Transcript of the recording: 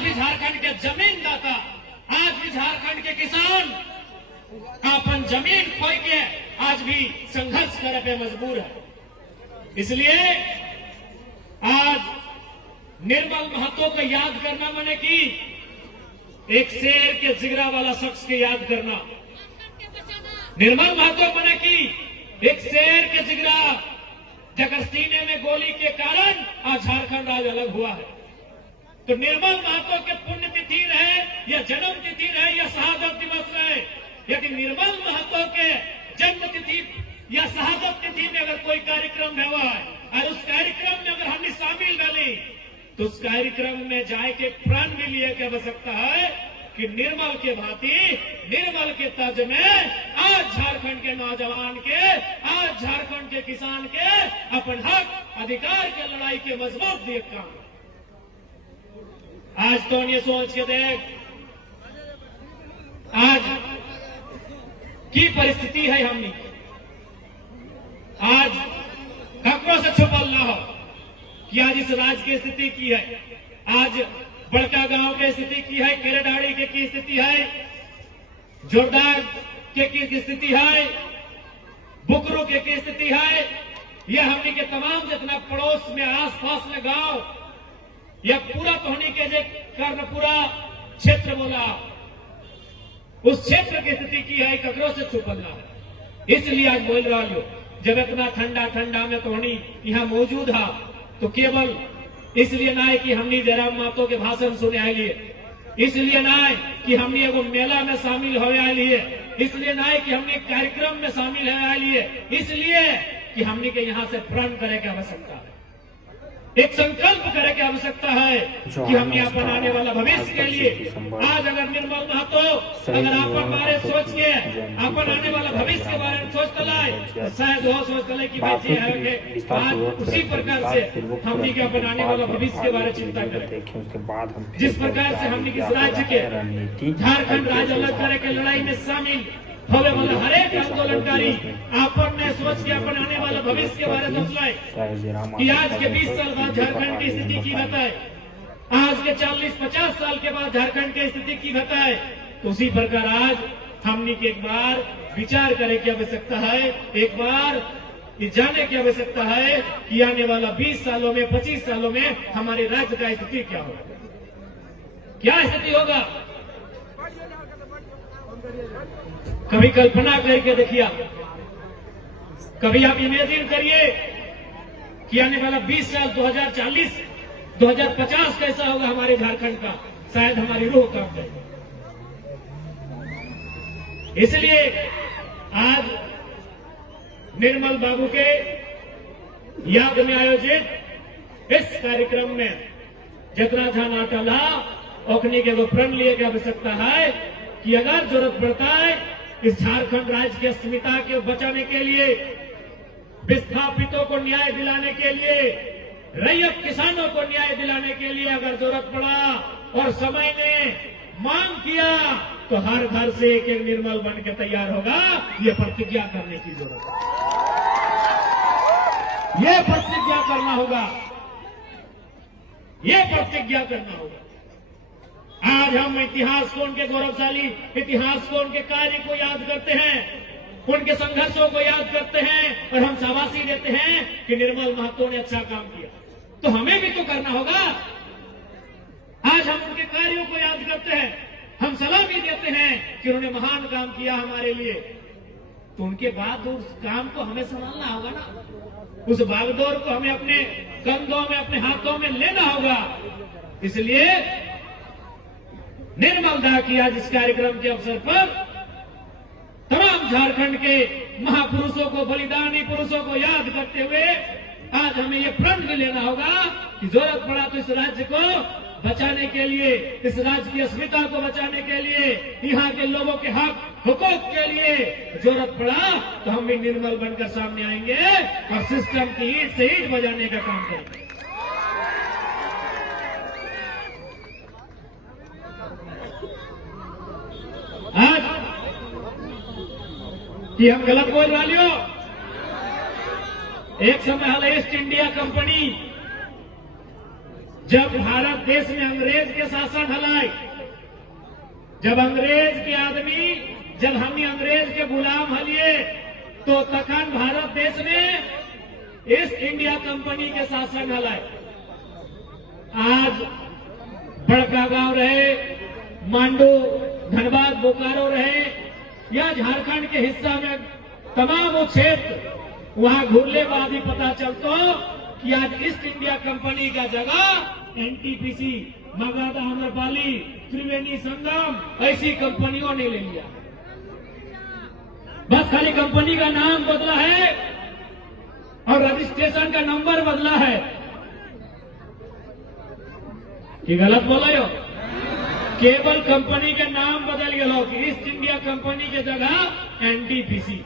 भी झारखंड के जमीनदाता, आज भी झारखंड के किसान अपन जमीन खोई के आज भी संघर्ष करे पे मजबूर है। इसलिए आज निर्मल महतो को याद करना माने कि एक शेर के जिगरा वाला शख्स के याद करना। निर्मल महतो माने कि एक शेर के जिगरा जगर सीने में गोली के कारण आज झारखंड आज अलग हुआ है। तो निर्मल महतो के पुण्यतिथि रहे या जन्म तिथि रहे या शहादत दिवस रहे, यदि निर्मल महतो के जन्म तिथि या शहादत तिथि में अगर कोई कार्यक्रम हुआ है और उस कार्यक्रम में अगर हमने शामिल बनी तो उस कार्यक्रम में जाए के प्रण भी लिए क्या आवश्यकता है कि निर्मल के भांति, निर्मल के तज में आज झारखंड के नौजवान के, आज झारखंड के किसान के अपन हक अधिकार के लड़ाई के मजबूत दिए काम। आज तो ये सोच के देख आज की परिस्थिति है हमने, आज खबरों से छुपल ना हो कि आज इस राज्य की स्थिति की है, आज बड़का गांव की स्थिति की है, केरेडाड़ी के की स्थिति है, जोरदार के की स्थिति है, बुकरू के की स्थिति है। यह हमने के तमाम जितना पड़ोस में आसपास में गांव या पूरा पहुंची के जो कर्णपुरा क्षेत्र बोला उस क्षेत्र की स्थिति की है, ककरों से छुपलना है। इसलिए आज बोल रहा हूं, जब इतना ठंडा ठंडा में कहानी यहाँ मौजूद है तो केवल इसलिए ना है कि हमने जयराम महतो के भाषण सुने आए लिए, इसलिए ना है कि हमने एगो मेला में शामिल हो आए लिए, इसलिए ना है कि हमने कार्यक्रम में शामिल हो आए लिए, इसलिए कि हमने के यहाँ से प्रण करे की आवश्यकता है, एक संकल्प करे की आवश्यकता है कि हमने अपन आने वाला भविष्य के लिए आज अगर निर्मल महतो अगर अपन बारे सोच के अपन आने वाला भविष्य के बारे में सोच लाए तो शायद वो सोच ले कि बच्चे हैं आज उसी प्रकार से हमने के अपन आने वाला भविष्य के बारे में चिंता करें। जिस प्रकार से हमने इस राज्य के झारखंड राज्य अलग करे के लड़ाई में शामिल होने वाला हर एक आंदोलनकारी आपन ने सोच के अपन आने वाला भविष्य के बारे में सोच लाए कि आज के 20 साल बाद झारखंड की स्थिति की बताए, आज के 40-50 साल के बाद झारखंड की स्थिति की बताए। तो उसी प्रकार आज हमने के एक बार विचार करे की आवश्यकता है, एक बार ये जाने की आवश्यकता है कि आने वाला 20 सालों में 25 सालों में हमारे राज्य का स्थिति क्या होगा, क्या स्थिति होगा। कभी कल्पना करके देखिए, कभी आप इमेजिन करिए कि आने वाला 20 साल 2040 2050 कैसा होगा हमारे झारखंड का, शायद हमारी रूह कांप जाएगी। इसलिए आज निर्मल बाबू के याद में आयोजित इस कार्यक्रम में जितना ध्यान अटल ओखनी के वो प्रण लिए की आवश्यकता है कि अगर जरूरत पड़ता है इस झारखंड राज्य की अस्मिता को बचाने के लिए, विस्थापितों को न्याय दिलाने के लिए, रैयत किसानों को न्याय दिलाने के लिए अगर जरूरत पड़ा और समय ने मांग किया तो हर घर से एक एक निर्मल बन के तैयार होगा। ये प्रतिज्ञा करने की जरूरत है, ये प्रतिज्ञा करना होगा, ये प्रतिज्ञा करना होगा। आज हम इतिहास को, उनके गौरवशाली इतिहास को, उनके कार्य को याद करते हैं, उनके संघर्षों को याद करते हैं और हम शाबाशी देते हैं कि निर्मल महतो ने अच्छा काम किया। तो हमें भी तो करना होगा। आज हम उनके कार्यों को याद करते हैं, हम सलाह भी देते हैं कि उन्होंने महान काम किया हमारे लिए, तो उनके बाद उस काम को हमें संभालना होगा ना, उस बागडोर को हमें अपने कंधों में, अपने हाथों में लेना होगा। इसलिए निर्मल दा की आज इस कार्यक्रम के अवसर पर तमाम झारखंड के महापुरुषों को, बलिदानी पुरुषों को याद करते हुए आज हमें ये प्रण भी लेना होगा कि जरूरत पड़ा तो इस राज्य को बचाने के लिए, इस राज्य की अस्मिता को बचाने के लिए, यहाँ के लोगों के हक हुकूक के लिए जरूरत पड़ा तो हम भी निर्मल बनकर सामने आएंगे और सिस्टम की ईंट से ईंट बजाने का काम करेंगे। आज कि हम गलत बोल रहा लियो, एक समय हाल ईस्ट इंडिया कंपनी जब भारत देश में अंग्रेज के शासन हलाए, जब अंग्रेज के आदमी, जब हमने अंग्रेज के गुलाम हलिए, तो तखन भारत देश में ईस्ट इंडिया कंपनी के शासन हलाए। आज बड़का गांव रहे, मांडू, धनबाद, बोकारो रहे या झारखंड के हिस्सा में तमाम वो क्षेत्र, वहां घूरने बाद ही पता चलता कि आज ईस्ट इंडिया कंपनी का जगह एनटीपीसी, मगध, आम्रपाली, त्रिवेणी संगम ऐसी कंपनियों ने ले लिया। बस खाली कंपनी का नाम बदला है और रजिस्ट्रेशन का नंबर बदला है। कि गलत बोला हो? केवल कंपनी के नाम बदल गया, ईस्ट इंडिया कंपनी के जगह एनटीपीसी।